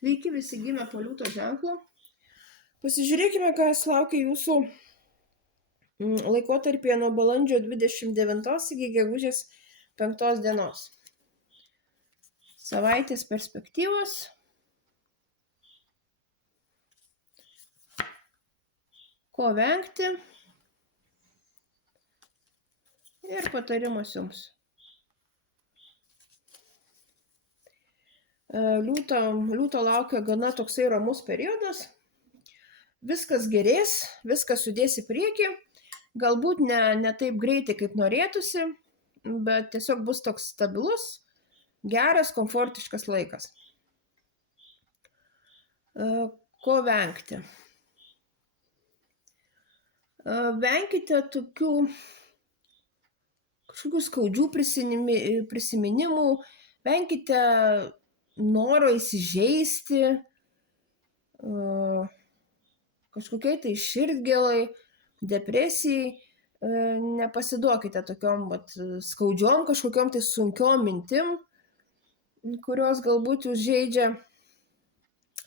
Sveiki visi gimę po liūto ženklu. Pasižiūrėkime, kas laukia jūsų laikotarpyje nuo balandžio 29 iki gegužės 5 dienos. Savaitės perspektyvos. Ko vengti. Ir patarimas jums. Liūto laukia gana toksai ramus periodas. Viskas gerės, viskas judės į priekį. Galbūt ne taip greitai, kaip norėtųsi, bet tiesiog bus toks stabilus, geras, komfortiškas laikas. Ko vengti? Venkite tokių kažkokių skaudžių prisiminimų, venkite noro įsižeisti, kažkokiai tai širdgėlai, depresijai, nepasiduokite tokiom skaudžiom, kažkokiom tai sunkiom mintim, kurios galbūt jūs žeidžia.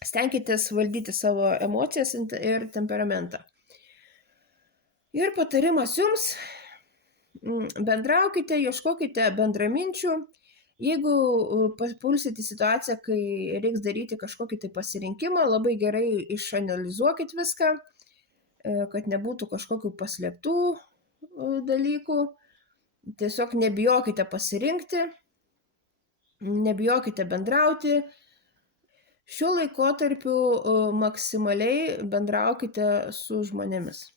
Stenkitės valdyti savo emocijas ir temperamentą. Ir patarimas jums, bendraukite, ieškokite bendraminčių. Jeigu papulsit į situaciją, kai reiks daryti kažkokį tai pasirinkimą, labai gerai išanalizuokit viską, kad nebūtų kažkokių paslėptų dalykų. Tiesiog nebijokite pasirinkti, nebijokite bendrauti. Šiuo laikotarpiu maksimaliai bendraukite su žmonėmis.